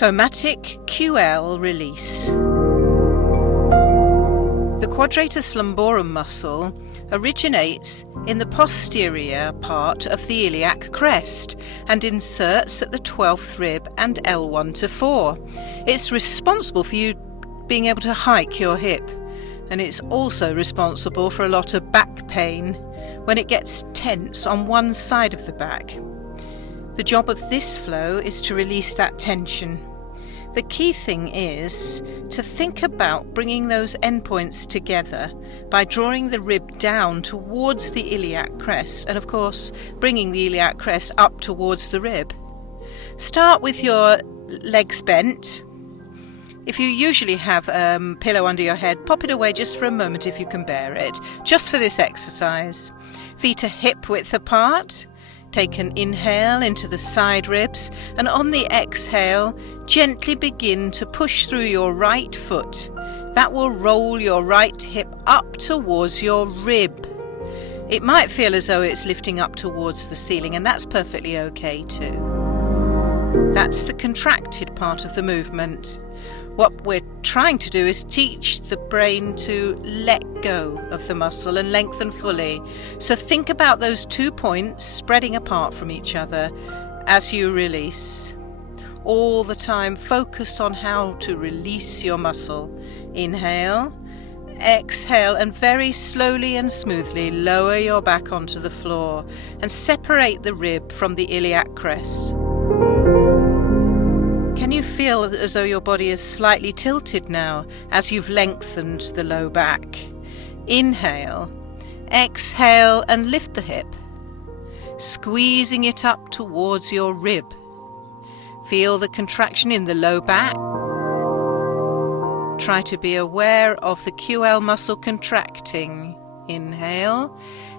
Somatic QL release. The quadratus lumborum muscle originates in the posterior part of the iliac crest and inserts at the 12th rib and L1 to 4. It's responsible for you being able to hike your hip, and it's also responsible for a lot of back pain when it gets tense on one side of the back. The job of this flow is to release that tension. The key thing is to think about bringing those endpoints together by drawing the rib down towards the iliac crest and, of course, bringing the iliac crest up towards the rib. Start with your legs bent. If you usually have a pillow under your head, pop it away just for a moment if you can bear it, just for this exercise. Feet are hip width apart. Take an inhale into the side ribs, and on the exhale, gently begin to push through your right foot. That will roll your right hip up towards your rib. It might feel as though it's lifting up towards the ceiling, and that's perfectly okay too. That's the contracted part of the movement. What we're trying to do is teach the brain to let go of the muscle and lengthen fully. So think about those 2 points spreading apart from each other as you release. All the time, focus on how to release your muscle. Inhale, exhale, and very slowly and smoothly lower your back onto the floor and separate the rib from the iliac crest. Can you feel as though your body is slightly tilted now as you've lengthened the low back? Inhale, exhale, and lift the hip, squeezing it up towards your rib. Feel the contraction in the low back. Try to be aware of the QL muscle contracting. Inhale,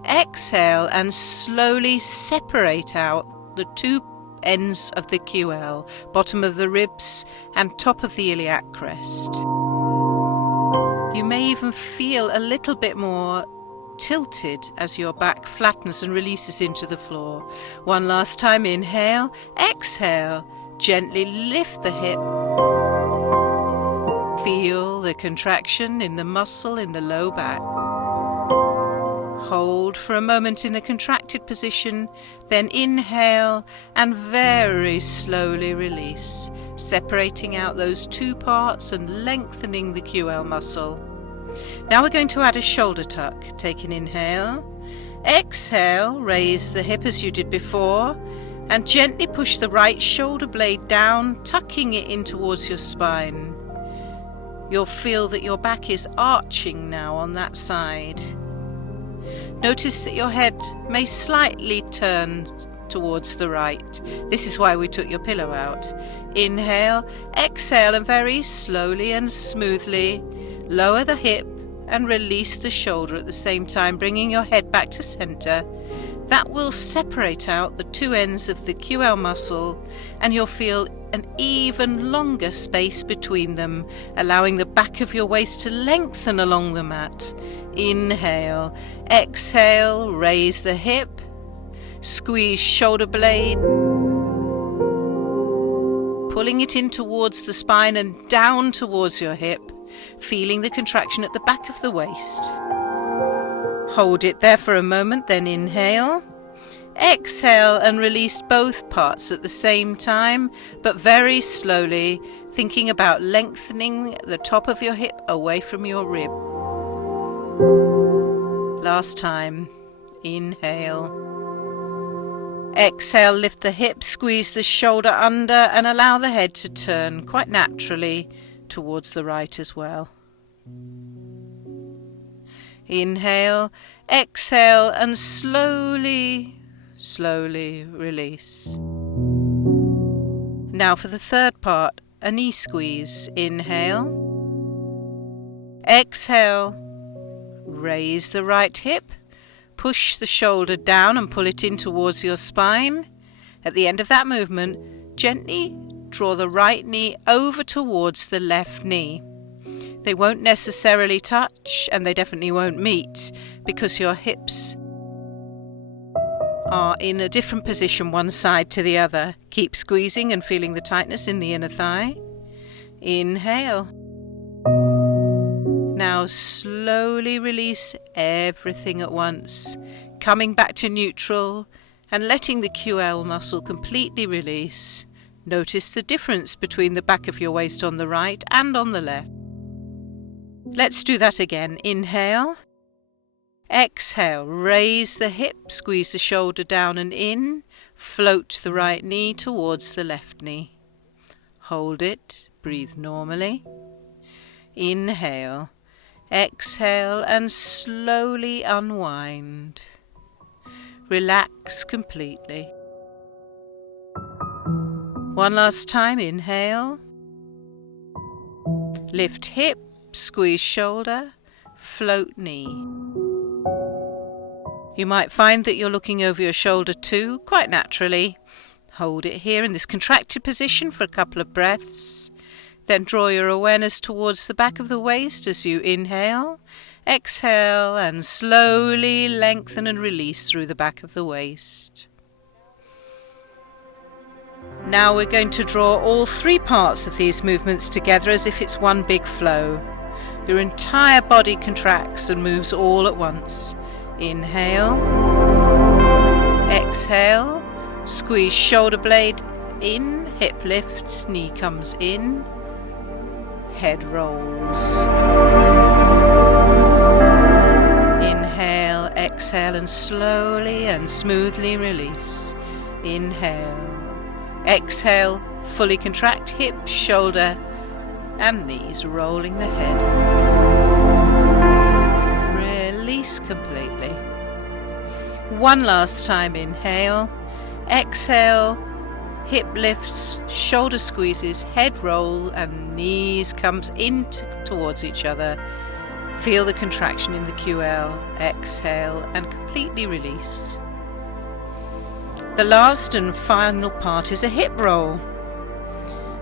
exhale, and slowly separate out the 2 ends of the QL, bottom of the ribs and top of the iliac crest. You may even feel a little bit more tilted as your back flattens and releases into the floor. One last time, inhale, exhale, gently lift the hip. Feel the contraction in the muscle in the low back. Hold for a moment in the contracted position, then inhale and very slowly release, separating out those 2 parts and lengthening the QL muscle. Now we're going to add a shoulder tuck. Take an inhale, exhale, raise the hip as you did before, and gently push the right shoulder blade down, tucking it in towards your spine. You'll feel that your back is arching now on that side. Notice that your head may slightly turn towards the right. This is why we took your pillow out. Inhale, exhale, and very slowly and smoothly lower the hip and release the shoulder at the same time, bringing your head back to center. That will separate out the 2 ends of the QL muscle, and you'll feel an even longer space between them, allowing the back of your waist to lengthen along the mat. Inhale, exhale, raise the hip, squeeze shoulder blade, pulling it in towards the spine and down towards your hip, feeling the contraction at the back of the waist. Hold it there for a moment, then inhale, exhale, and release both parts at the same time, but very slowly, thinking about lengthening the top of your hip away from your rib. Last time. Inhale. Exhale, lift the hip, squeeze the shoulder under, and allow the head to turn quite naturally towards the right as well. Inhale, exhale, and slowly release. Now for the third part, a knee squeeze. Inhale, exhale, raise the right hip, push the shoulder down and pull it in towards your spine. At the end of that movement, gently draw the right knee over towards the left knee. They won't necessarily touch, and they definitely won't meet, because your hips are in a different position one side to the other. Keep squeezing and feeling the tightness in the inner thigh. Inhale. Now slowly release everything at once, coming back to neutral and letting the QL muscle completely release. Notice the difference between the back of your waist on the right and on the left. Let's do that again. Inhale. Exhale, raise the hip, squeeze the shoulder down and in, float the right knee towards the left knee. Hold it, breathe normally. Inhale, exhale and slowly unwind. Relax completely. One last time, inhale. Lift hip, squeeze shoulder, float knee. You might find that you're looking over your shoulder too, quite naturally. Hold it here in this contracted position for a couple of breaths. Then draw your awareness towards the back of the waist as you inhale, exhale, and slowly lengthen and release through the back of the waist. Now we're going to draw all three parts of these movements together as if it's one big flow. Your entire body contracts and moves all at once. Inhale, exhale, squeeze shoulder blade in, hip lifts, knee comes in, head rolls. Inhale, exhale and slowly and smoothly release. Inhale, exhale, fully contract hip, shoulder and knees, rolling the head. Release completely. One last time, inhale, exhale, hip lifts, shoulder squeezes, head roll and knees comes in towards each other. Feel the contraction in the QL, exhale and completely release. The last and final part is a hip roll.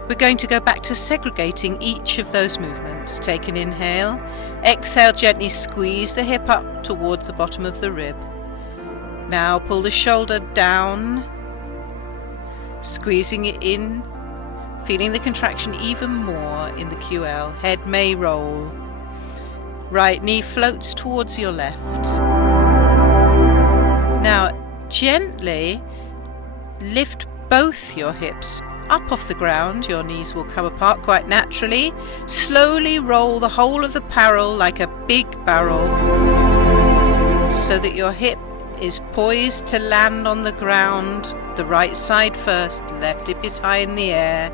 We're going to go back to segregating each of those movements. Take an inhale, exhale, gently squeeze the hip up towards the bottom of the rib. Now pull the shoulder down, squeezing it in, feeling the contraction even more in the QL. Head may roll. Right knee floats towards your left. Now gently lift both your hips up off the ground. Your knees will come apart quite naturally. Slowly roll the whole of the barrel like a big barrel so that your hip is poised to land on the ground. The right side first, left hip is high in the air.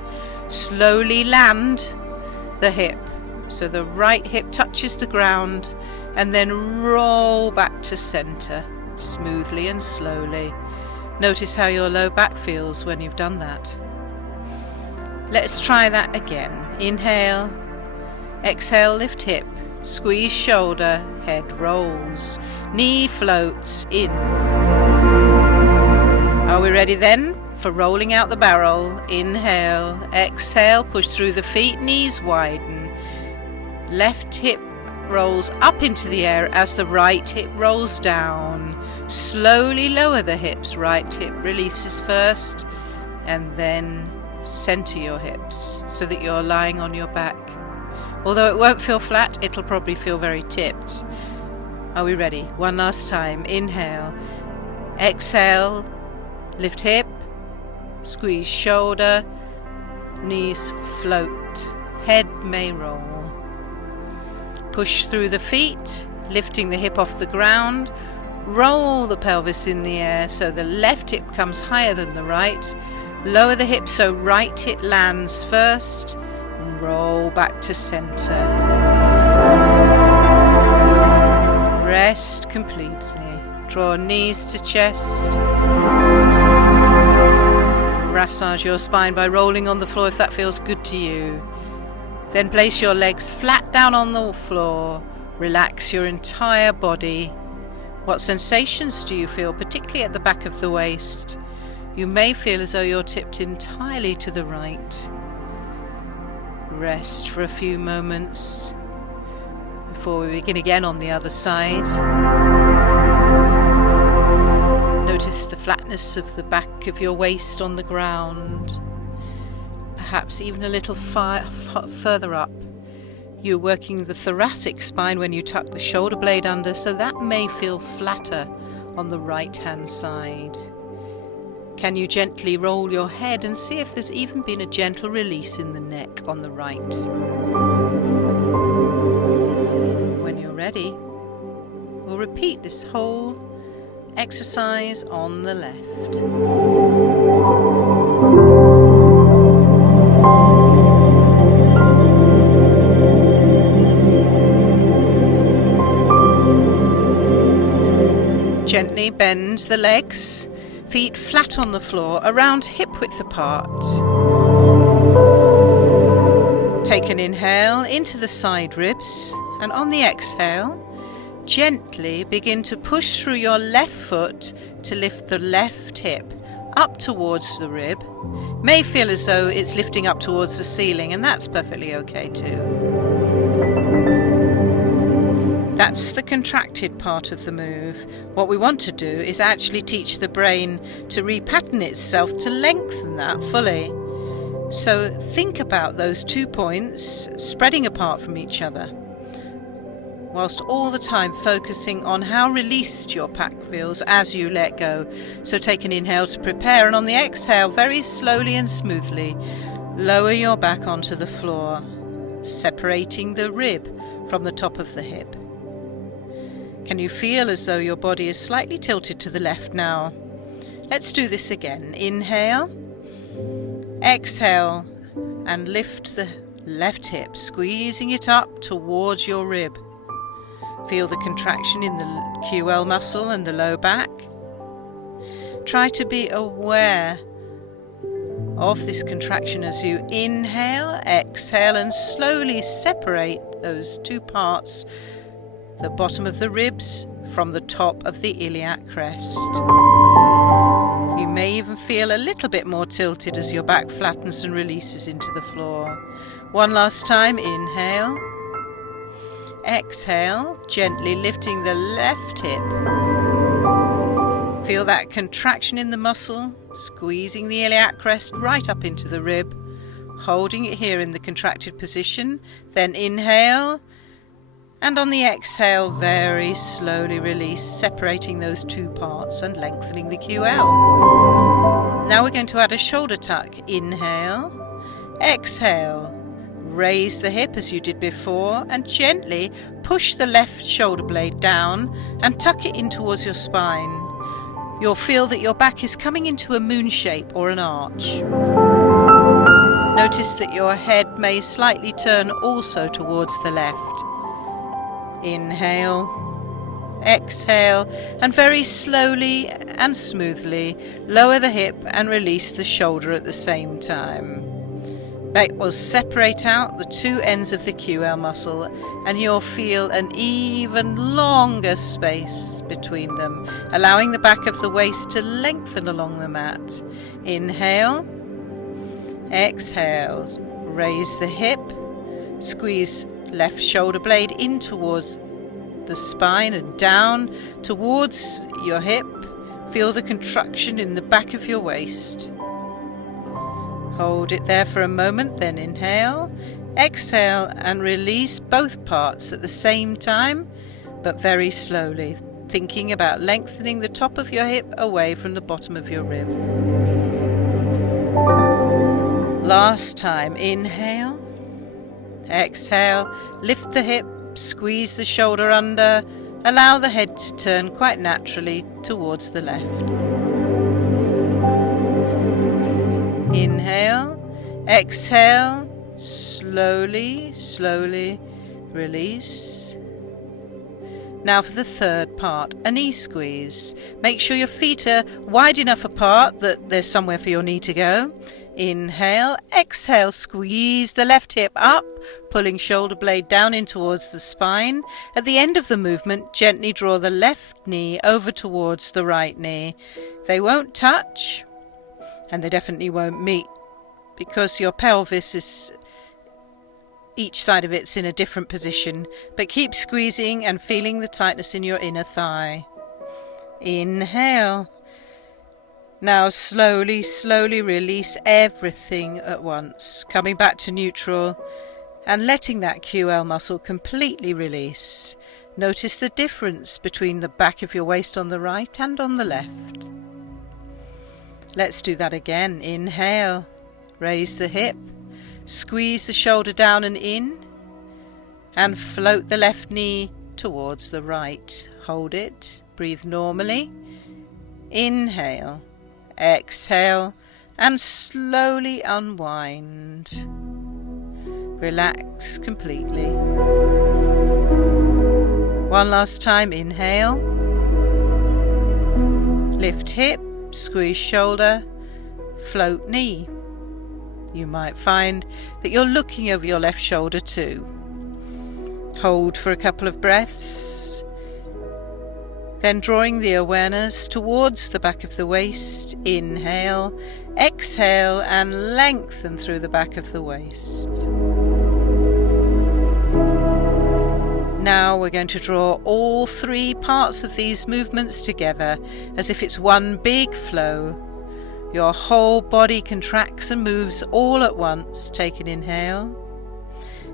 Slowly land the hip so the right hip touches the ground and then roll back to center smoothly and slowly. Notice how your low back feels when you've done that. Let's try that again. Inhale, exhale, lift hip, squeeze shoulder, head rolls, knee floats in. Are we ready then for rolling out the barrel? Inhale, exhale, push through the feet, knees widen. Left hip rolls up into the air as the right hip rolls down. Slowly lower the hips, right hip releases first, and then center your hips so that you're lying on your back. Although it won't feel flat, it'll probably feel very tipped. Are we ready? One last time. Inhale, exhale, lift hip, squeeze shoulder, knees float, head may roll. Push through the feet, lifting the hip off the ground. Roll the pelvis in the air so the left hip comes higher than the right. Lower the hip so right hip lands first. Roll back to center. Rest completely. Draw knees to chest. Massage your spine by rolling on the floor if that feels good to you. Then place your legs flat down on the floor. Relax your entire body. What sensations do you feel, particularly at the back of the waist? You may feel as though you're tipped entirely to the right. Rest for a few moments before we begin again on the other side. Notice the flatness of the back of your waist on the ground, perhaps even a little further up. You're working the thoracic spine when you tuck the shoulder blade under, so that may feel flatter on the right hand side. Can you gently roll your head and see if there's even been a gentle release in the neck on the right? When you're ready, we'll repeat this whole exercise on the left. Gently bend the legs, feet flat on the floor, around hip width apart. Take an inhale into the side ribs, and on the exhale, gently begin to push through your left foot to lift the left hip up towards the rib. May feel as though it's lifting up towards the ceiling, and that's perfectly okay too. That's the contracted part of the move. What we want to do is actually teach the brain to repattern itself to lengthen that fully. So think about those 2 points spreading apart from each other, whilst all the time focusing on how released your back feels as you let go. So take an inhale to prepare, and on the exhale, very slowly and smoothly, lower your back onto the floor, separating the rib from the top of the hip. Can you feel as though your body is slightly tilted to the left now? Let's do this again. Inhale, exhale, and lift the left hip, squeezing it up towards your rib. Feel the contraction in the QL muscle and the low back. Try to be aware of this contraction as you inhale, exhale, and slowly separate those two parts, the bottom of the ribs from the top of the iliac crest. You may even feel a little bit more tilted as your back flattens and releases into the floor. One last time, inhale. Exhale, gently lifting the left hip. Feel that contraction in the muscle, squeezing the iliac crest right up into the rib, holding it here in the contracted position. Then inhale, and on the exhale, very slowly release, separating those two parts and lengthening the QL. Now we're going to add a shoulder tuck. Inhale, exhale. Raise the hip as you did before and gently push the left shoulder blade down and tuck it in towards your spine. You'll feel that your back is coming into a moon shape or an arch. Notice that your head may slightly turn also towards the left. Inhale, exhale, and very slowly and smoothly lower the hip and release the shoulder at the same time. That will separate out the two ends of the QL muscle, and you'll feel an even longer space between them, allowing the back of the waist to lengthen along the mat. Inhale, exhale, raise the hip, squeeze left shoulder blade in towards the spine and down towards your hip. Feel the contraction in the back of your waist. Hold it there for a moment, then inhale, exhale, and release both parts at the same time, but very slowly, thinking about lengthening the top of your hip away from the bottom of your rib. Last time, inhale, exhale, lift the hip, squeeze the shoulder under, allow the head to turn quite naturally towards the left. Inhale, exhale, slowly, slowly release. Now for the third part, a knee squeeze. Make sure your feet are wide enough apart that there's somewhere for your knee to go. Inhale, exhale, squeeze the left hip up, pulling shoulder blade down in towards the spine. At the end of the movement, gently draw the left knee over towards the right knee. They won't touch, and they definitely won't meet, because your pelvis is, each side of it's in a different position, but keep squeezing and feeling the tightness in your inner thigh. Inhale, Now slowly, slowly release everything at once, coming back to neutral and letting that QL muscle completely release. Notice the difference between the back of your waist on the right and on the left. Let's do that again. Inhale, raise the hip, squeeze the shoulder down and in, and float the left knee towards the right. Hold it, breathe normally. Inhale, exhale, and slowly unwind. Relax completely. One last time, inhale, lift hip, squeeze shoulder, float knee. You might find that you're looking over your left shoulder too. Hold for a couple of breaths, then drawing the awareness towards the back of the waist. Inhale, exhale, and lengthen through the back of the waist. Now we're going to draw all three parts of these movements together as if it's one big flow. Your whole body contracts and moves all at once. Take an inhale,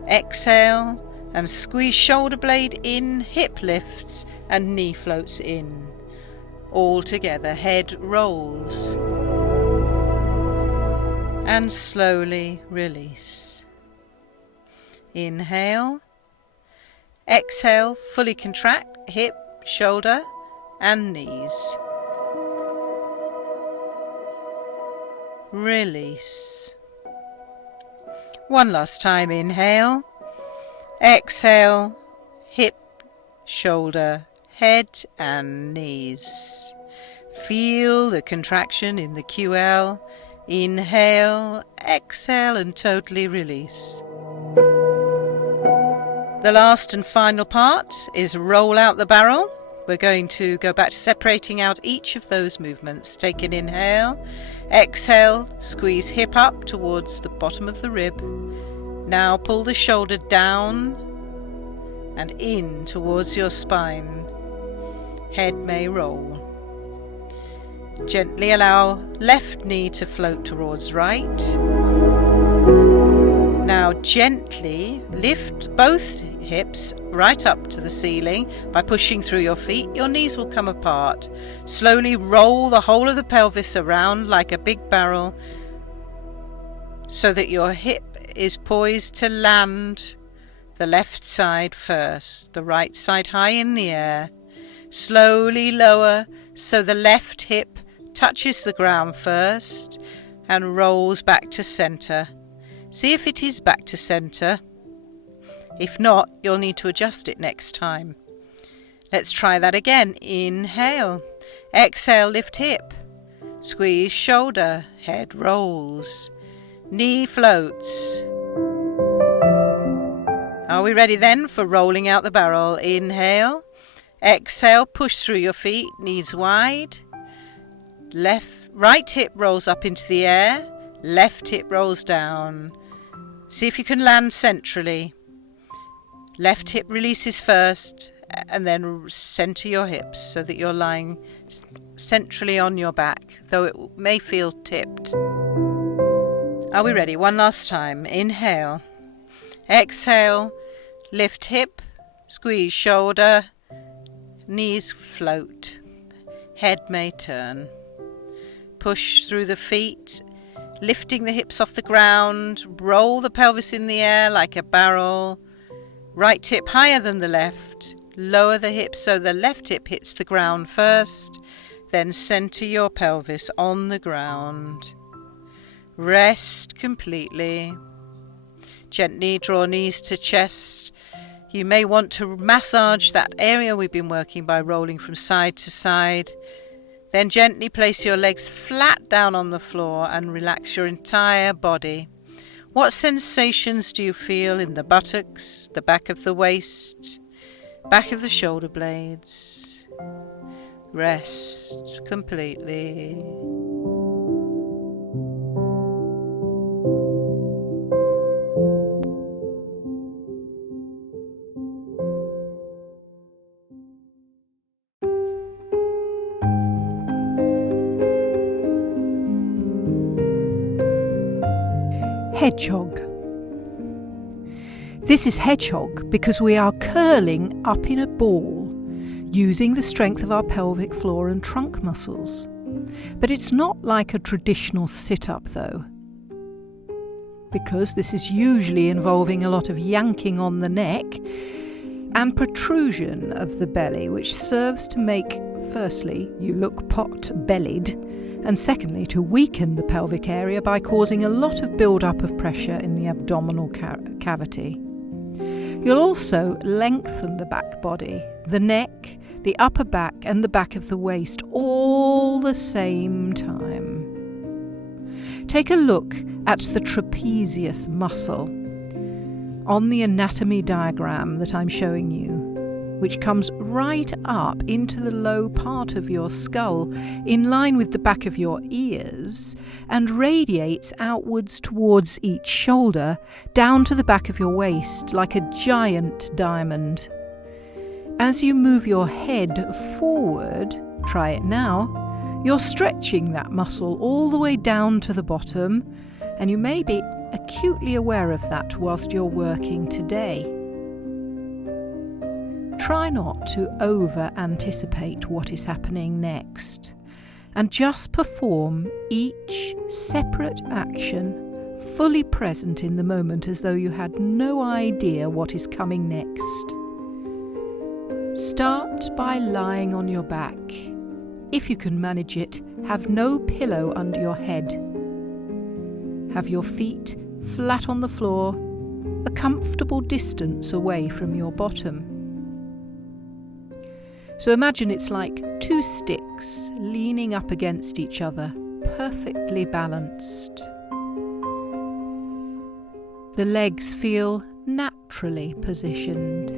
exhale, and squeeze shoulder blade in, hip lifts and knee floats in. All together, head rolls. And slowly release. Inhale. Exhale, fully contract hip, shoulder and knees. Release. One last time, inhale. Exhale, hip, shoulder, head and knees. Feel the contraction in the QL. Inhale, exhale and totally release. The last and final part is roll out the barrel. We're going to go back to separating out each of those movements. Take an inhale, exhale, squeeze hip up towards the bottom of the rib. Now pull the shoulder down and in towards your spine. Head may roll. Gently allow left knee to float towards right. Now gently lift both hips right up to the ceiling by pushing through your feet. Your knees will come apart. Slowly roll the whole of the pelvis around like a big barrel so that your hip is poised to land the left side first, the right side high in the air. Slowly lower so the left hip touches the ground first and rolls back to center. See if it is back to center. If not, you'll need to adjust it next time. Let's try that again. Inhale. Exhale, lift hip. Squeeze shoulder. Head rolls. Knee floats. Are we ready then for rolling out the barrel? Inhale. Exhale, push through your feet. Knees wide. Right hip rolls up into the air. Left hip rolls down. See if you can land centrally. Left hip releases first and then center your hips so that you're lying centrally on your back, though it may feel tipped. Are we ready? One last time. Inhale. Exhale. Lift hip. Squeeze shoulder. Knees float. Head may turn. Push through the feet, lifting the hips off the ground. Roll the pelvis in the air like a barrel. Right hip higher than the left. Lower the hips so the left hip hits the ground first. Then center your pelvis on the ground. Rest completely. Gently draw knees to chest. You may want to massage that area we've been working by rolling from side to side. Then gently place your legs flat down on the floor and relax your entire body. What sensations do you feel in the buttocks, the back of the waist, back of the shoulder blades? Rest completely. Hedgehog. This is Hedgehog because we are curling up in a ball using the strength of our pelvic floor and trunk muscles. But it's not like a traditional sit-up though, because this is usually involving a lot of yanking on the neck and protrusion of the belly, which serves to make, firstly, you look pot-bellied, and secondly, to weaken the pelvic area by causing a lot of build-up of pressure in the abdominal cavity. You'll also lengthen the back body, the neck, the upper back and the back of the waist all the same time. Take a look at the trapezius muscle on the anatomy diagram that I'm showing you, which comes right up into the low part of your skull in line with the back of your ears and radiates outwards towards each shoulder down to the back of your waist like a giant diamond. As you move your head forward, try it now, you're stretching that muscle all the way down to the bottom, and you may be acutely aware of that whilst you're working today. Try not to over-anticipate what is happening next, and just perform each separate action fully present in the moment as though you had no idea what is coming next. Start by lying on your back. If you can manage it, have no pillow under your head. Have your feet flat on the floor, a comfortable distance away from your bottom. So imagine it's like two sticks leaning up against each other, perfectly balanced. The legs feel naturally positioned.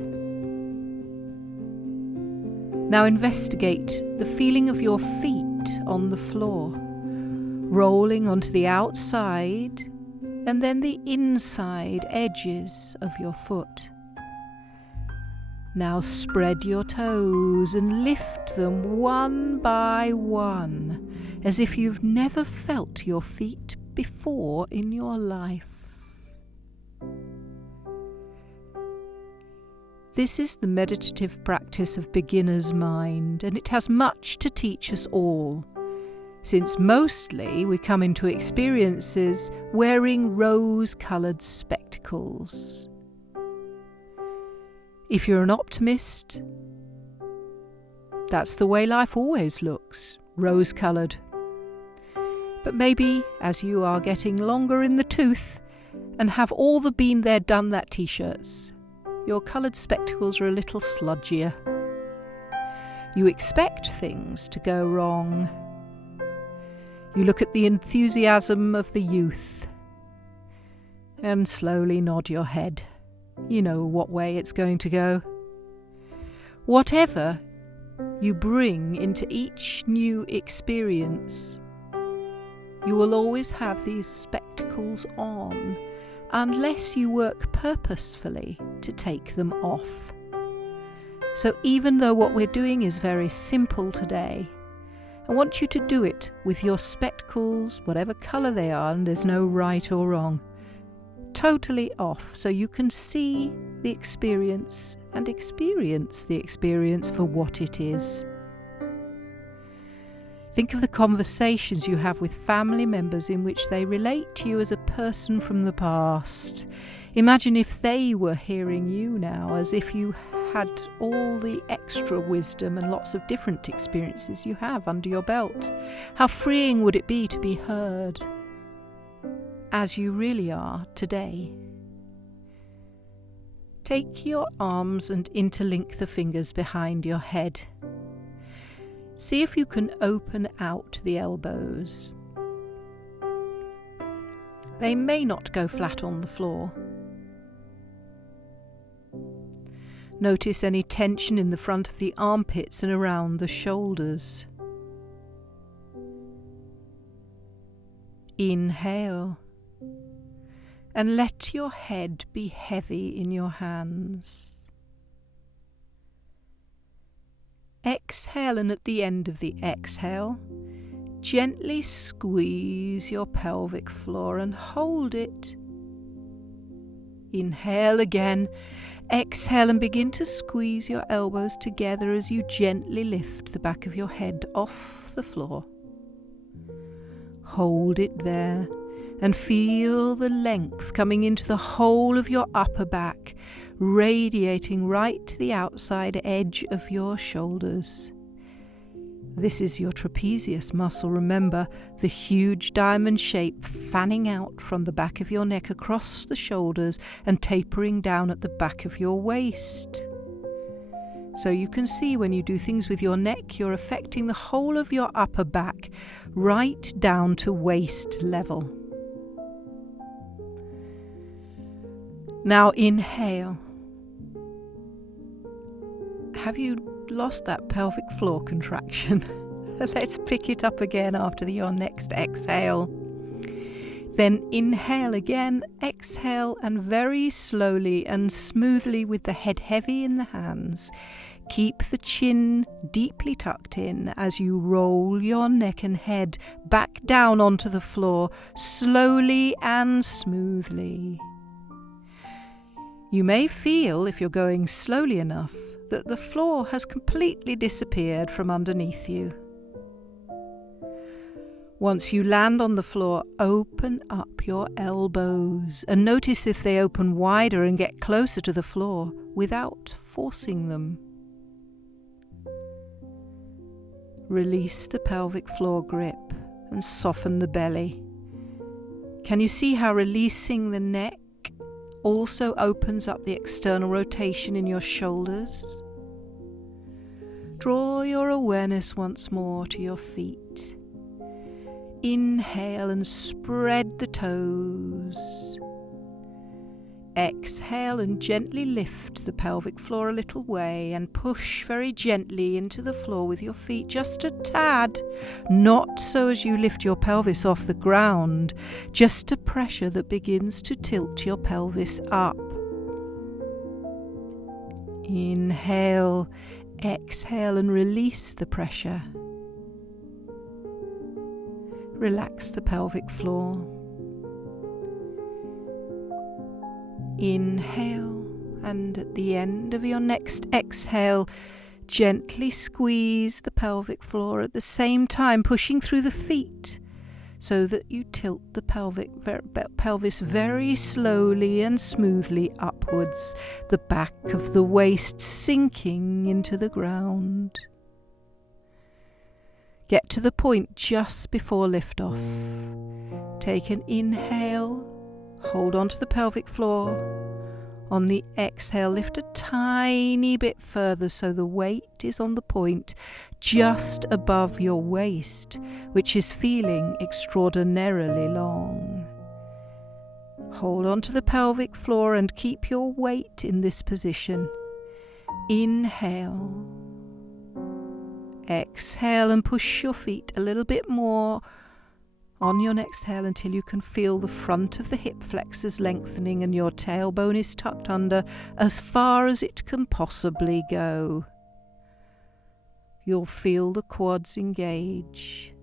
Now investigate the feeling of your feet on the floor, rolling onto the outside and then the inside edges of your foot. Now spread your toes and lift them one by one, as if you've never felt your feet before in your life. This is the meditative practice of beginner's mind, and it has much to teach us all, since mostly we come into experiences wearing rose-coloured spectacles. If you're an optimist, that's the way life always looks, rose-coloured. But maybe as you are getting longer in the tooth and have all the been there done that t-shirts, your coloured spectacles are a little sludgier. You expect things to go wrong. You look at the enthusiasm of the youth and slowly nod your head. You know what way it's going to go. Whatever you bring into each new experience, you will always have these spectacles on, unless you work purposefully to take them off. So even though what we're doing is very simple today, I want you to do it with your spectacles, whatever colour they are, and there's no right or wrong, totally off, so you can see the experience and experience the experience for what it is. Think of the conversations you have with family members in which they relate to you as a person from the past. Imagine if they were hearing you now, as if you had all the extra wisdom and lots of different experiences you have under your belt. How freeing would it be to be heard as you really are today? Take your arms and interlink the fingers behind your head. See if you can open out the elbows. They may not go flat on the floor. Notice any tension in the front of the armpits and around the shoulders. Inhale, and let your head be heavy in your hands. Exhale, and at the end of the exhale, gently squeeze your pelvic floor and hold it Inhale again. Exhale and begin to squeeze your elbows together as you gently lift the back of your head off the floor. Hold it there and feel the length coming into the whole of your upper back, radiating right to the outside edge of your shoulders. This is your trapezius muscle, remember, the huge diamond shape fanning out from the back of your neck across the shoulders and tapering down at the back of your waist. So you can see when you do things with your neck, you're affecting the whole of your upper back, right down to waist level. Now inhale. Have you lost that pelvic floor contraction? Let's pick it up again after your next exhale. Then inhale again, exhale, and very slowly and smoothly with the head heavy in the hands, keep the chin deeply tucked in as you roll your neck and head back down onto the floor, slowly and smoothly. You may feel, if you're going slowly enough, that the floor has completely disappeared from underneath you. Once you land on the floor, open up your elbows and notice if they open wider and get closer to the floor without forcing them. Release the pelvic floor grip and soften the belly. Can you see how releasing the neck also opens up the external rotation in your shoulders? Draw your awareness once more to your feet. Inhale and spread the toes. Exhale and gently lift the pelvic floor a little way and push very gently into the floor with your feet, just a tad, not so as you lift your pelvis off the ground, just a pressure that begins to tilt your pelvis up. Inhale, exhale and release the pressure. Relax the pelvic floor. Inhale, and at the end of your next exhale, gently squeeze the pelvic floor at the same time, pushing through the feet so that you tilt the pelvis very slowly and smoothly upwards, the back of the waist sinking into the ground. Get to the point just before liftoff. Take an inhale. Hold on to the pelvic floor. On the exhale, lift a tiny bit further so the weight is on the point just above your waist, which is feeling extraordinarily long. Hold on to the pelvic floor and keep your weight in this position. Inhale. Exhale and push your feet a little bit more on your exhale until you can feel the front of the hip flexors lengthening and your tailbone is tucked under as far as it can possibly go. You'll feel the quads engage.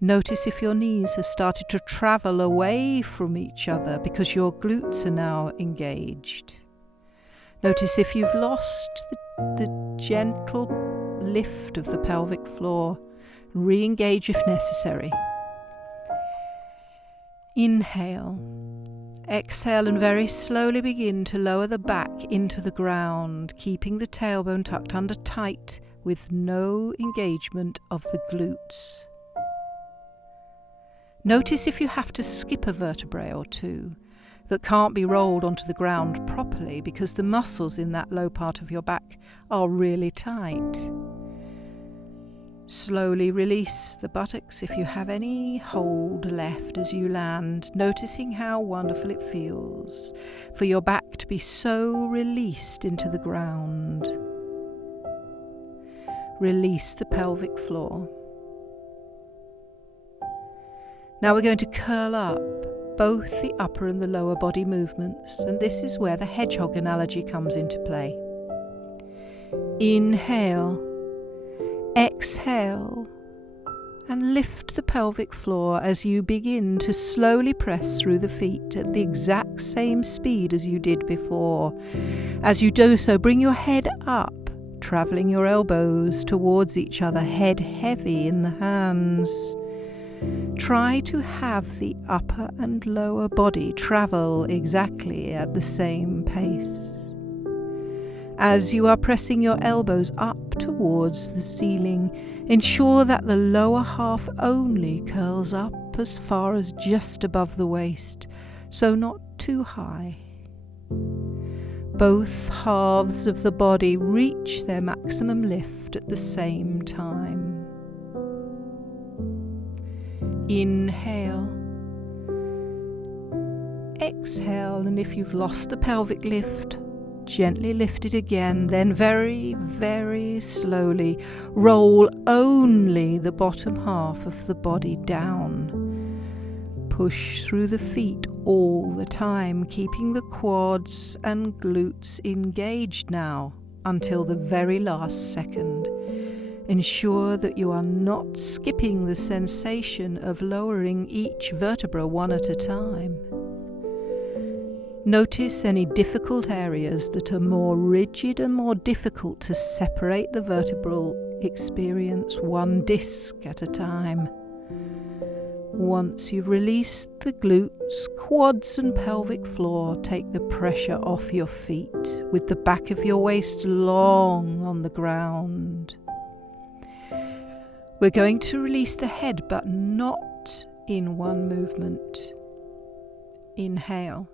Notice if your knees have started to travel away from each other because your glutes are now engaged. Notice if you've lost the gentle lift of the pelvic floor. Re-engage if necessary. Inhale. Exhale and very slowly begin to lower the back into the ground, keeping the tailbone tucked under tight with no engagement of the glutes. Notice if you have to skip a vertebrae or two that can't be rolled onto the ground properly because the muscles in that low part of your back are really tight. Slowly release the buttocks if you have any hold left as you land, noticing how wonderful it feels for your back to be so released into the ground. Release the pelvic floor. Now we're going to curl up both the upper and the lower body movements, and this is where the hedgehog analogy comes into play. Inhale. Exhale and lift the pelvic floor as you begin to slowly press through the feet at the exact same speed as you did before. As you do so, bring your head up, travelling your elbows towards each other, head heavy in the hands. Try to have the upper and lower body travel exactly at the same pace. As you are pressing your elbows up towards the ceiling, ensure that the lower half only curls up as far as just above the waist, so not too high. Both halves of the body reach their maximum lift at the same time. Inhale. Exhale, and if you've lost the pelvic lift, gently lift it again, then very, very slowly roll only the bottom half of the body down. Push through the feet all the time, keeping the quads and glutes engaged now until the very last second. Ensure that you are not skipping the sensation of lowering each vertebra one at a time. Notice any difficult areas that are more rigid and more difficult to separate the vertebral experience one disc at a time. Once you've released the glutes, quads and pelvic floor, take the pressure off your feet with the back of your waist long on the ground. We're going to release the head, but not in one movement. Inhale.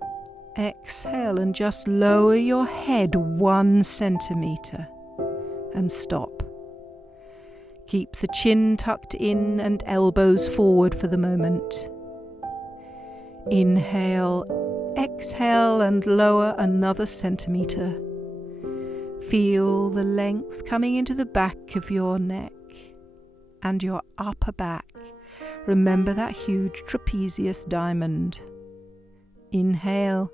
Exhale and just lower your head 1 centimetre and stop. Keep the chin tucked in and elbows forward for the moment. Inhale, exhale and lower another centimetre. Feel the length coming into the back of your neck and your upper back. Remember that huge trapezius diamond. Inhale,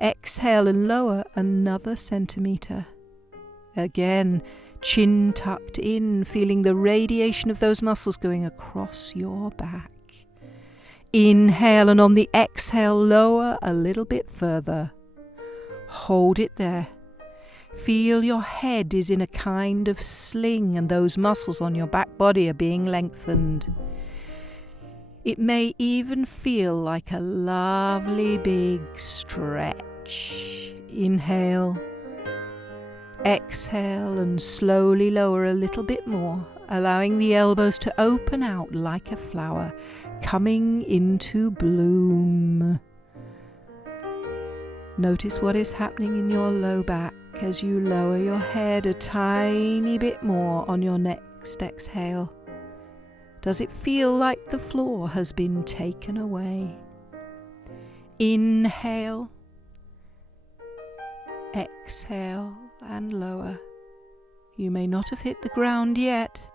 exhale and lower another centimetre. Again, chin tucked in, feeling the radiation of those muscles going across your back. Inhale, and on the exhale, lower a little bit further. Hold it there. Feel your head is in a kind of sling and those muscles on your back body are being lengthened. It may even feel like a lovely big stretch. Inhale, exhale and slowly lower a little bit more, allowing the elbows to open out like a flower, coming into bloom. Notice what is happening in your low back as you lower your head a tiny bit more on your next exhale. Does it feel like the floor has been taken away? Inhale, exhale and lower. You may not have hit the ground yet.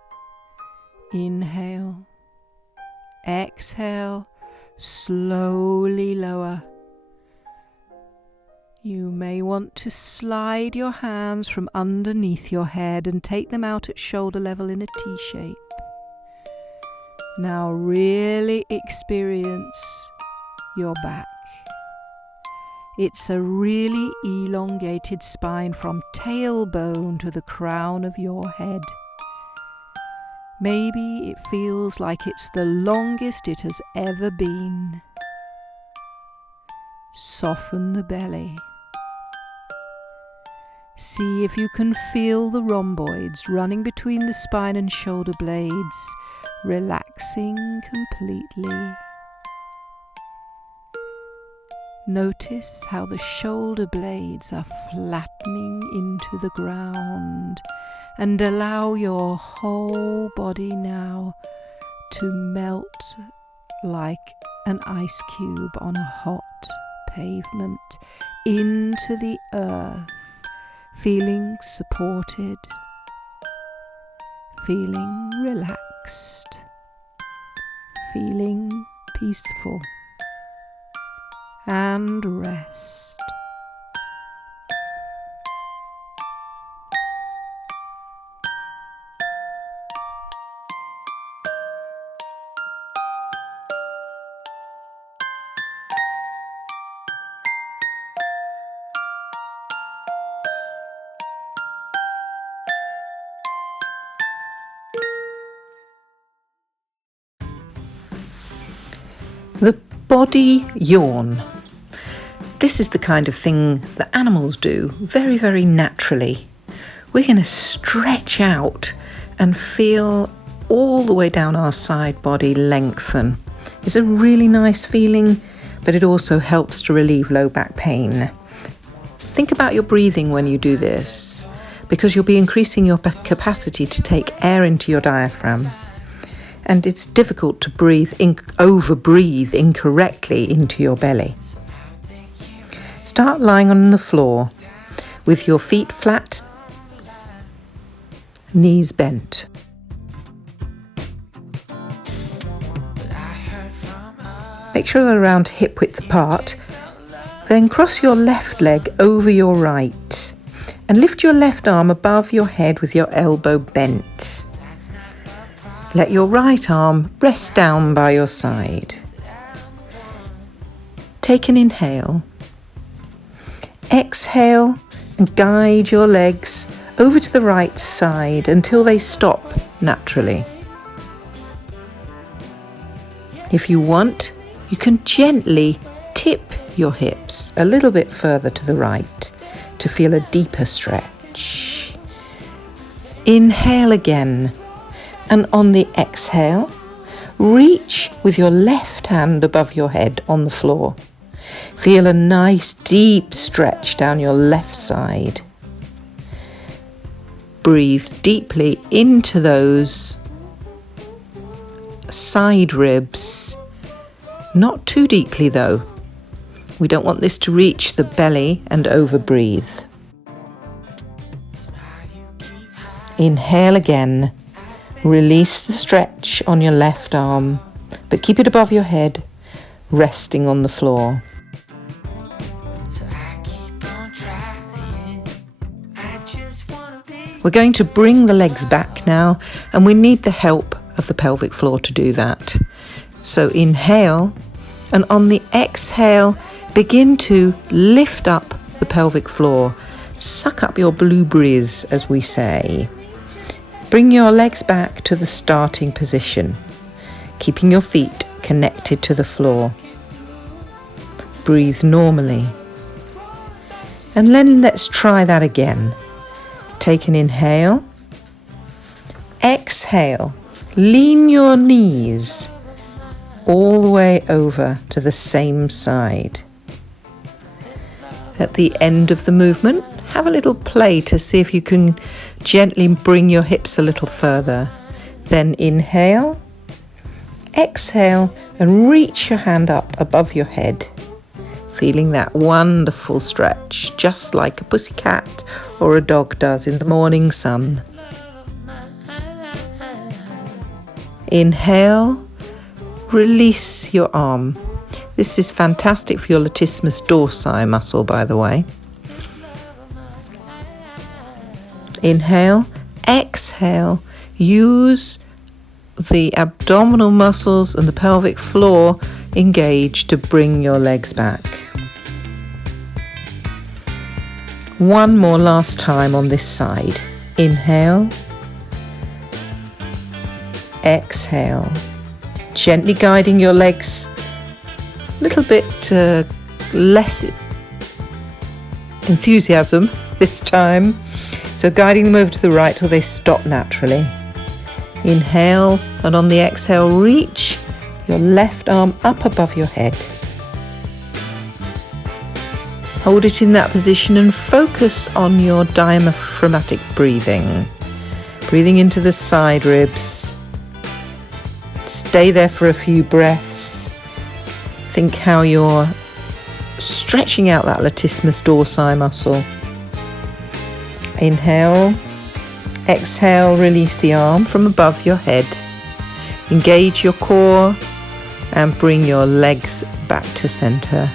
Inhale, exhale, slowly lower. You may want to slide your hands from underneath your head and take them out at shoulder level in a T shape. Now really experience your back. It's a really elongated spine from tailbone to the crown of your head. Maybe it feels like it's the longest it has ever been. Soften the belly. See if you can feel the rhomboids running between the spine and shoulder blades, relaxing completely. Notice how the shoulder blades are flattening into the ground, and allow your whole body now to melt like an ice cube on a hot pavement into the earth, feeling supported, feeling relaxed, feeling peaceful, and rest. Body yawn. This is the kind of thing that animals do very, very naturally. We're going to stretch out and feel all the way down our side body lengthen. It's a really nice feeling, but it also helps to relieve low back pain. Think about your breathing when you do this, because you'll be increasing your capacity to take air into your diaphragm. And it's difficult to over-breathe incorrectly into your belly. Start lying on the floor with your feet flat, knees bent. Make sure they're around hip width apart. Then cross your left leg over your right and lift your left arm above your head with your elbow bent. Let your right arm rest down by your side. Take an inhale. Exhale and guide your legs over to the right side until they stop naturally. If you want, you can gently tip your hips a little bit further to the right to feel a deeper stretch. Inhale again, and on the exhale, reach with your left hand above your head on the floor. Feel a nice deep stretch down your left side. Breathe deeply into those side ribs. Not too deeply though. We don't want this to reach the belly and over-breathe. Inhale again. Release the stretch on your left arm, but keep it above your head, resting on the floor. We're going to bring the legs back now, and we need the help of the pelvic floor to do that. So inhale, and on the exhale, begin to lift up the pelvic floor. Suck up your blueberries, as we say. Bring your legs back to the starting position, keeping your feet connected to the floor. Breathe normally. And then let's try that again. Take an inhale. Exhale. Lean your knees all the way over to the same side. At the end of the movement, have a little play to see if you can gently bring your hips a little further. Then inhale, exhale, and reach your hand up above your head, feeling that wonderful stretch, just like a pussycat or a dog does in the morning sun. Inhale, release your arm. This is fantastic for your latissimus dorsi muscle, by the way. Inhale, exhale, use the abdominal muscles and the pelvic floor engaged to bring your legs back. One more last time on this side. Inhale, exhale, gently guiding your legs a little bit less enthusiasm this time. So guiding them over to the right till they stop naturally. Inhale, and on the exhale, reach your left arm up above your head. Hold it in that position and focus on your diaphragmatic breathing. Breathing into the side ribs. Stay there for a few breaths. Think how you're stretching out that latissimus dorsi muscle. Inhale, exhale, release the arm from above your head. Engage your core and bring your legs back to center.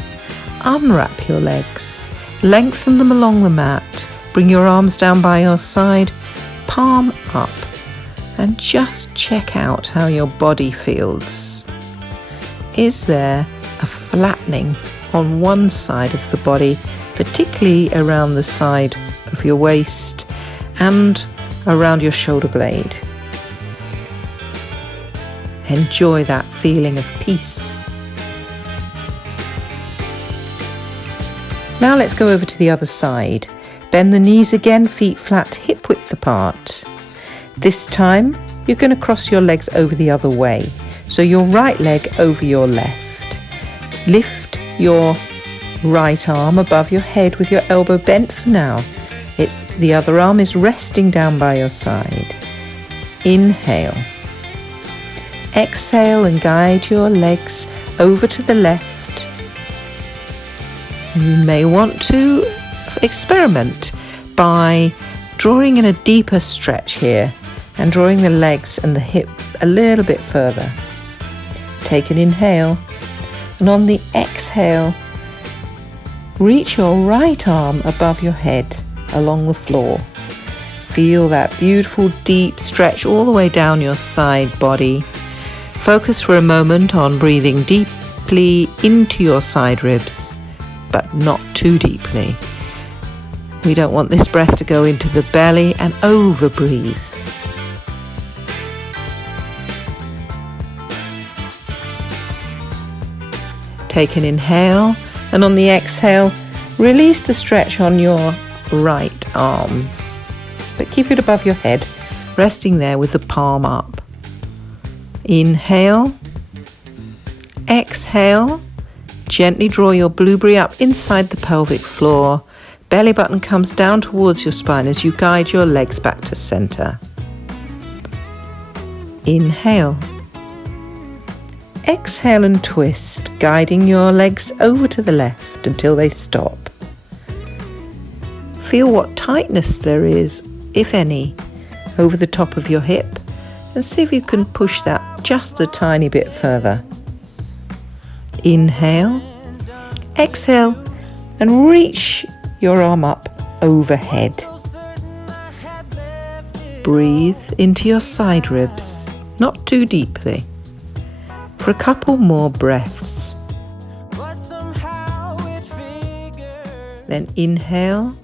Unwrap your legs, lengthen them along the mat. Bring your arms down by your side, palm up, and just check out how your body feels. Is there a flattening on one side of the body, particularly around the side of your waist and around your shoulder blade? Enjoy that feeling of peace. Now let's go over to the other side. Bend the knees again, feet flat, hip width apart. This time you're going to cross your legs over the other way. So your right leg over your left. Lift your right arm above your head with your elbow bent for now. The other arm is resting down by your side. Inhale. Exhale and guide your legs over to the left. You may want to experiment by drawing in a deeper stretch here and drawing the legs and the hip a little bit further. Take an inhale, and on the exhale, reach your right arm above your head along the floor. Feel that beautiful deep stretch all the way down your side body. Focus for a moment on breathing deeply into your side ribs, but not too deeply. We don't want this breath to go into the belly and over breathe. Take an inhale, and on the exhale, release the stretch on your right arm, but keep it above your head, resting there with the palm up. Inhale, exhale, gently draw your blueberry up inside the pelvic floor. Belly button comes down towards your spine as you guide your legs back to center. Inhale. Exhale and twist, guiding your legs over to the left until they stop. Feel what tightness there is, if any, over the top of your hip, and see if you can push that just a tiny bit further. Inhale, exhale, and reach your arm up overhead. Breathe into your side ribs, not too deeply. For a couple more breaths. Then inhale,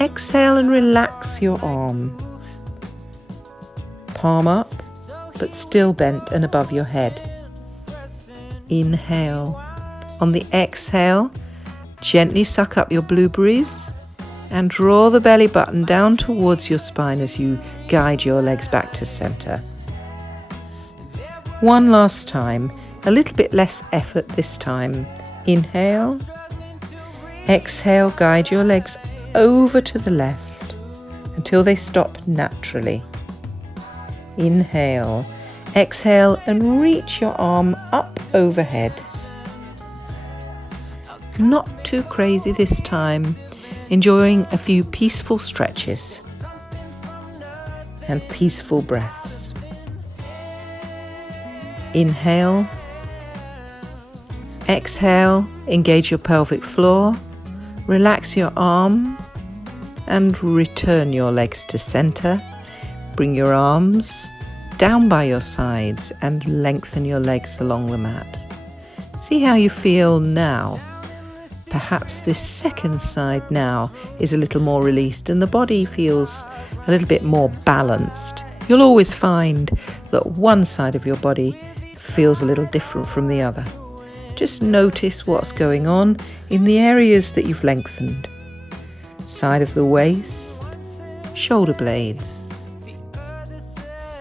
exhale and relax your arm. Palm up, but still bent and above your head. Inhale. On the exhale, gently suck up your blueberries and draw the belly button down towards your spine as you guide your legs back to center. One last time, a little bit less effort this time. Inhale. Exhale, guide your legs over to the left until they stop naturally. Inhale. Exhale and reach your arm up overhead. Not too crazy this time, enjoying a few peaceful stretches and peaceful breaths. Inhale, exhale, engage your pelvic floor, relax your arm and return your legs to center. Bring your arms down by your sides and lengthen your legs along the mat. See how you feel now. Perhaps this second side now is a little more released and the body feels a little bit more balanced. You'll always find that one side of your body feels a little different from the other. Just notice what's going on in the areas that you've lengthened. Side of the waist, shoulder blades,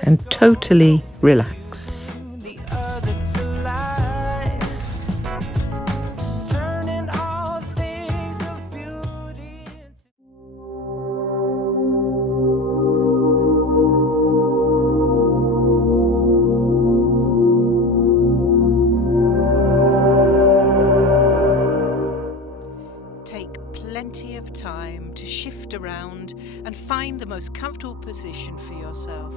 and totally relax. Plenty of time to shift around and find the most comfortable position for yourself.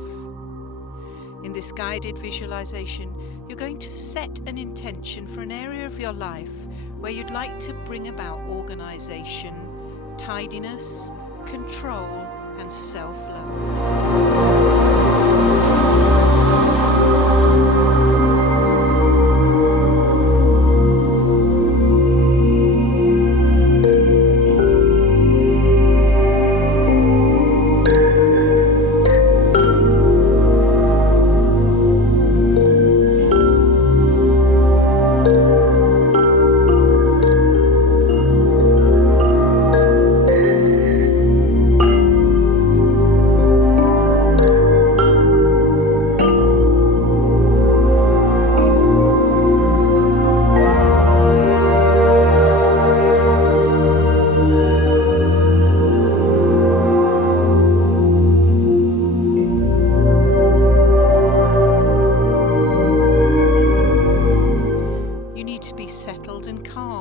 In this guided visualization, you're going to set an intention for an area of your life where you'd like to bring about organization, tidiness, control, and self-love.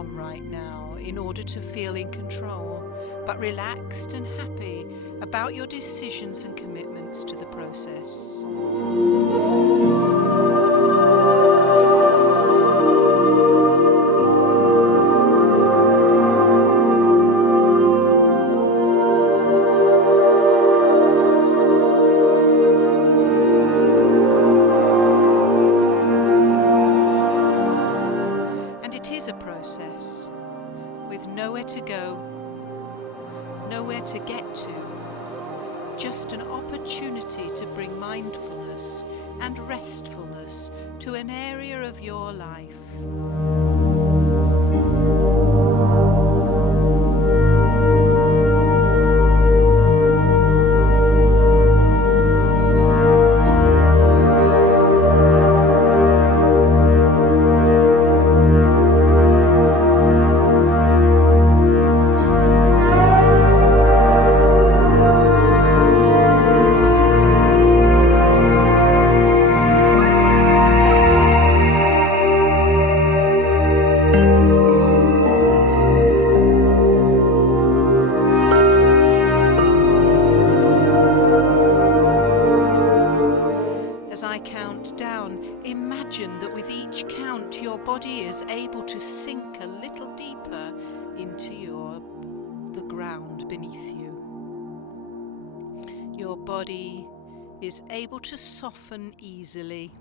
calm right now in order to feel in control, but relaxed and happy about your decisions and commitments to the process. With nowhere to go, nowhere to get to, just an opportunity to bring mindfulness and restfulness to an area of your life. As I count down, imagine that with each count your body is able to sink a little deeper into the ground beneath you. Your body is able to soften easily.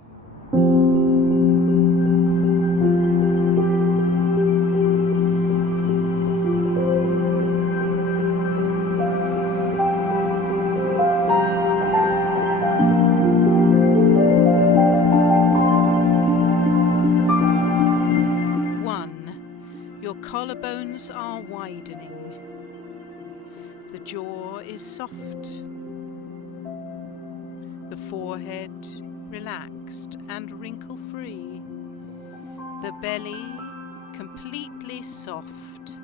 Your collarbones are widening. The jaw is soft. The forehead relaxed and wrinkle-free. The belly completely soft. 2.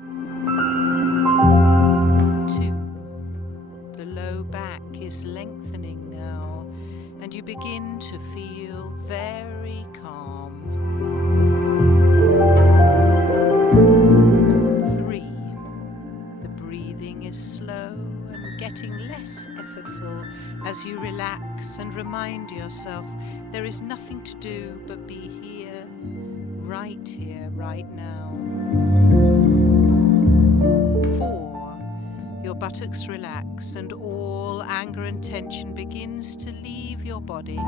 The low back is lengthening now, and you begin to feel very calm. 3. The breathing is slow and getting less effortful as you relax and remind yourself there is nothing to do but be here, right now. 4. Your buttocks relax and all anger and tension begins to leave your body. 5.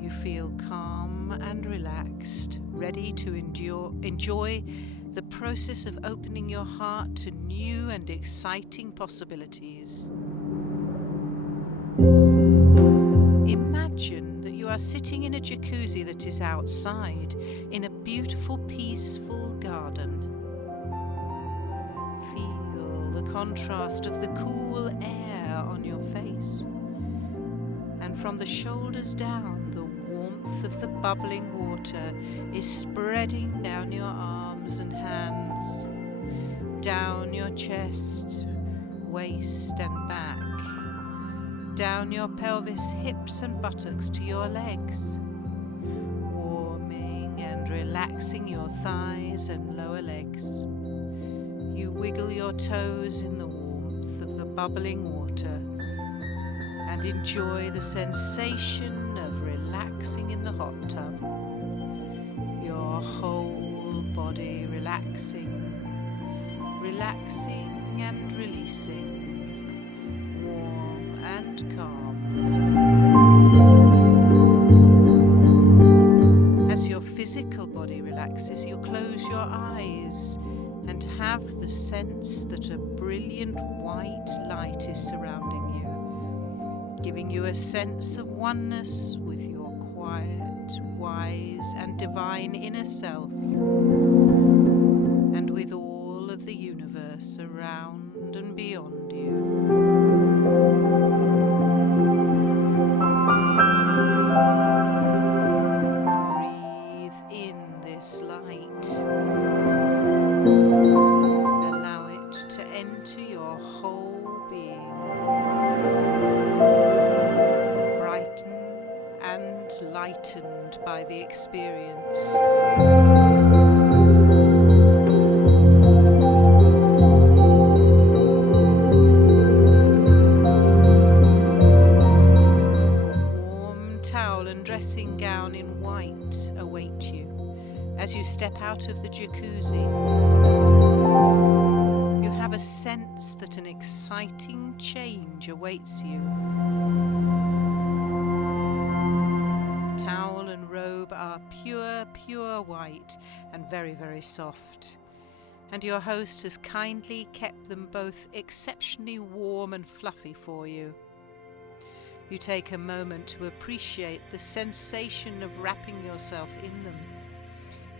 You feel calm and relaxed, ready to enjoy the process of opening your heart to new and exciting possibilities. Imagine that you are sitting in a jacuzzi that is outside in a beautiful, peaceful garden. Feel the contrast of the cool air on your face, and from the shoulders down, the warmth of the bubbling water is spreading down your arms and hands, down your chest, waist and back, down your pelvis, hips and buttocks to your legs, warming and relaxing your thighs and lower legs. You wiggle your toes in the warmth of the bubbling water and enjoy the sensation of relaxing in the hot tub. Your whole body relaxing and releasing, warm and calm. As your physical body relaxes, you close your eyes and have the sense that a brilliant white light is surrounding you, giving you a sense of oneness with your quiet, wise and divine inner self, and with all of the universe around and beyond you. Breathe in this light. Allow it to enter your whole being. Brighten and lightened by the experience. Warm towel and dressing gown in white await you as you step out of the jacuzzi. You have a sense that an exciting change awaits you. Towel and robe are pure white and very, very soft. And your host has kindly kept them both exceptionally warm and fluffy for you. You take a moment to appreciate the sensation of wrapping yourself in them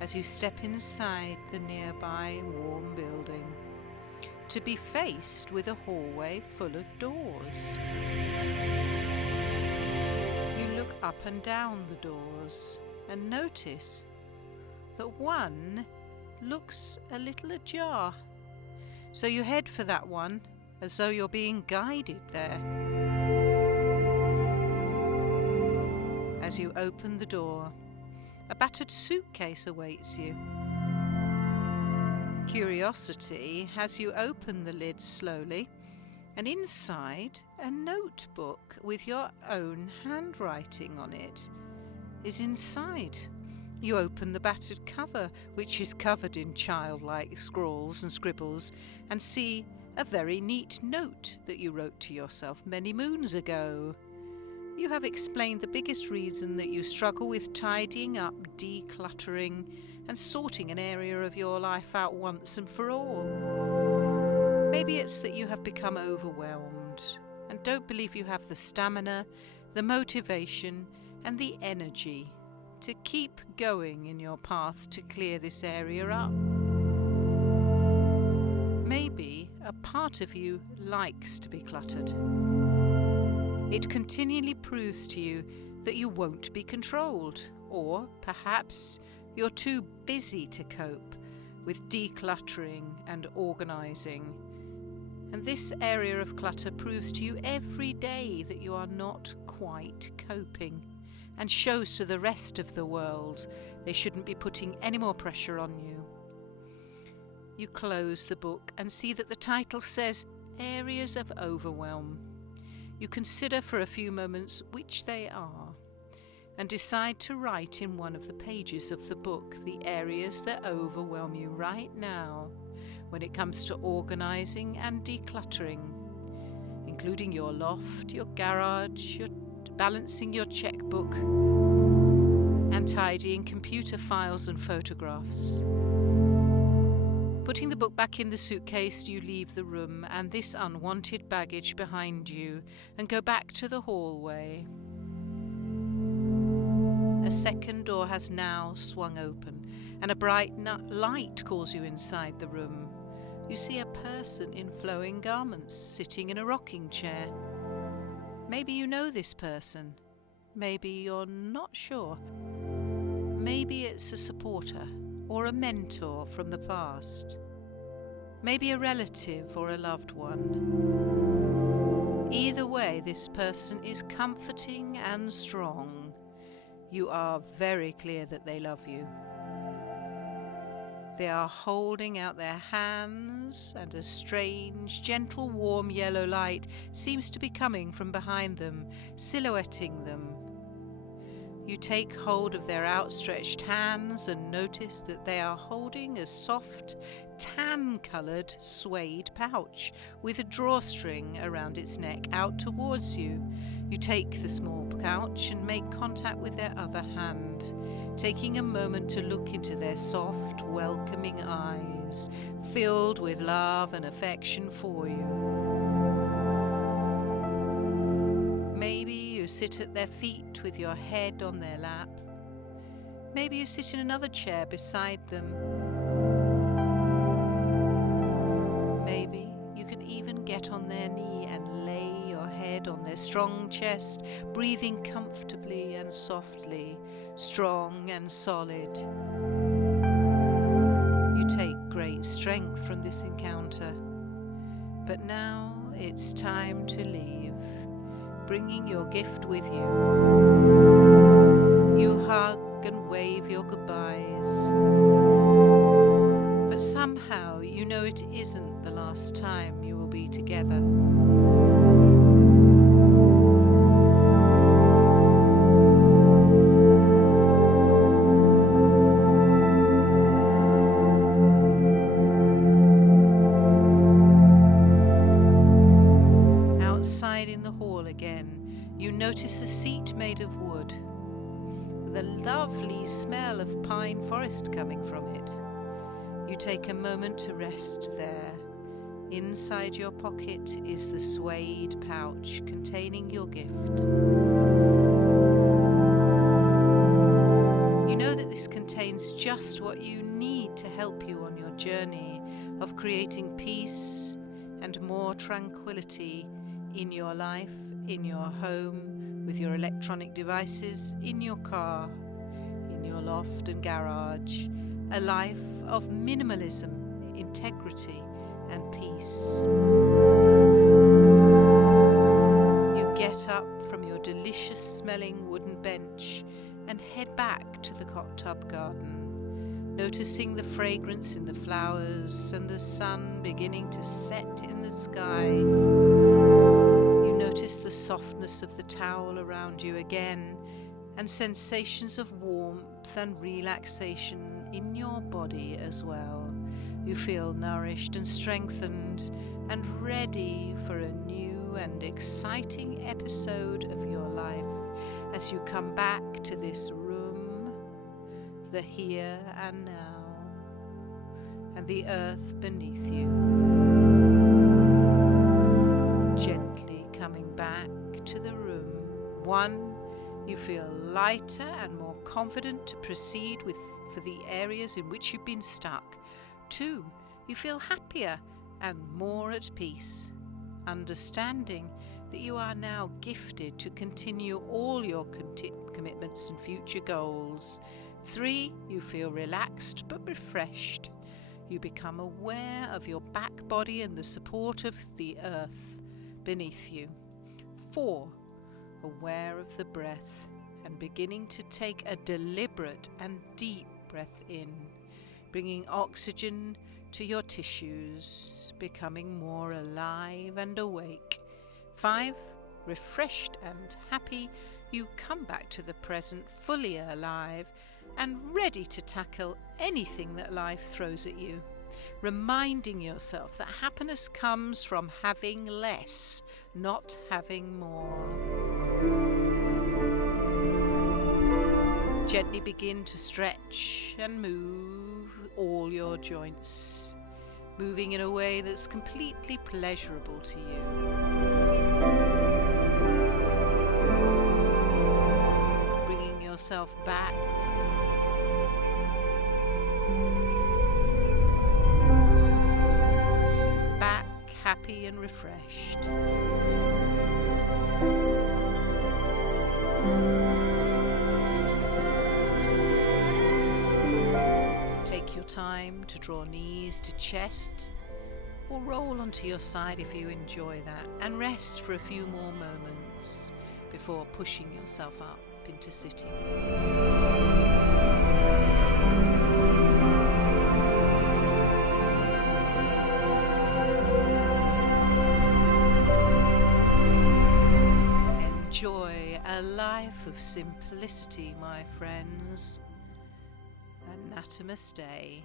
as you step inside the nearby warm building, to be faced with a hallway full of doors. You look up and down the doors and notice that one looks a little ajar. So you head for that one as though you're being guided there. As you open the door, a battered suitcase awaits you. Curiosity has you open the lid slowly, and inside, a notebook with your own handwriting on it is inside. You open the battered cover, which is covered in childlike scrawls and scribbles, and see a very neat note that you wrote to yourself many moons ago. You have explained the biggest reason that you struggle with tidying up, decluttering, and sorting an area of your life out once and for all. Maybe it's that you have become overwhelmed and don't believe you have the stamina, the motivation, and the energy to keep going in your path to clear this area up. Maybe a part of you likes to be cluttered. It continually proves to you that you won't be controlled, or perhaps you're too busy to cope with decluttering and organising. And this area of clutter proves to you every day that you are not quite coping, and shows to the rest of the world they shouldn't be putting any more pressure on you. You close the book and see that the title says Areas of Overwhelm. You consider for a few moments which they are, and decide to write in one of the pages of the book the areas that overwhelm you right now when it comes to organising and decluttering, including your loft, your garage, your balancing your checkbook, and tidying computer files and photographs. Putting the book back in the suitcase, you leave the room and this unwanted baggage behind you and go back to the hallway. A second door has now swung open and a bright light calls you inside the room. You see a person in flowing garments sitting in a rocking chair. Maybe you know this person. Maybe you're not sure. Maybe it's a supporter or a mentor from the past. Maybe a relative or a loved one. Either way, this person is comforting and strong. You are very clear that they love you. They are holding out their hands, and a strange, gentle, warm yellow light seems to be coming from behind them, silhouetting them. You take hold of their outstretched hands and notice that they are holding a soft, tan-coloured suede pouch with a drawstring around its neck out towards you. You take the small pouch and make contact with their other hand, taking a moment to look into their soft, welcoming eyes, filled with love and affection for you. Maybe you sit at their feet with your head on their lap. Maybe you sit in another chair beside them. Maybe you can even get on their knee and lay your head on their strong chest, breathing comfortably and softly, strong and solid. You take great strength from this encounter, but now it's time to leave, bringing your gift with you. last time you will be together. Outside in the hall again, you notice a seat made of wood, with a lovely smell of pine forest coming from it. You take a moment to rest there. Inside your pocket is the suede pouch containing your gift. You know that this contains just what you need to help you on your journey of creating peace and more tranquility in your life, in your home, with your electronic devices, in your car, in your loft and garage. A life of minimalism, integrity, and peace. You get up from your delicious smelling wooden bench and head back to the hot tub garden, noticing the fragrance in the flowers and the sun beginning to set in the sky. You notice the softness of the towel around you again, and sensations of warmth and relaxation in your body as well. You feel nourished and strengthened and ready for a new and exciting episode of your life as you come back to this room, the here and now, and the earth beneath you. Gently coming back to the room. 1, you feel lighter and more confident to proceed for the areas in which you've been stuck. 2, you feel happier and more at peace, understanding that you are now gifted to continue all your commitments and future goals. 3, you feel relaxed but refreshed. You become aware of your back body and the support of the earth beneath you. 4, aware of the breath and beginning to take a deliberate and deep breath in, bringing oxygen to your tissues, becoming more alive and awake. 5, refreshed and happy, you come back to the present fully alive and ready to tackle anything that life throws at you, reminding yourself that happiness comes from having less, not having more. Gently begin to stretch and move all your joints, moving in a way that's completely pleasurable to you. Bringing yourself back. Back happy and refreshed. Take your time to draw knees to chest, or roll onto your side if you enjoy that, and rest for a few more moments before pushing yourself up into sitting. Enjoy a life of simplicity, my friends. Namaste.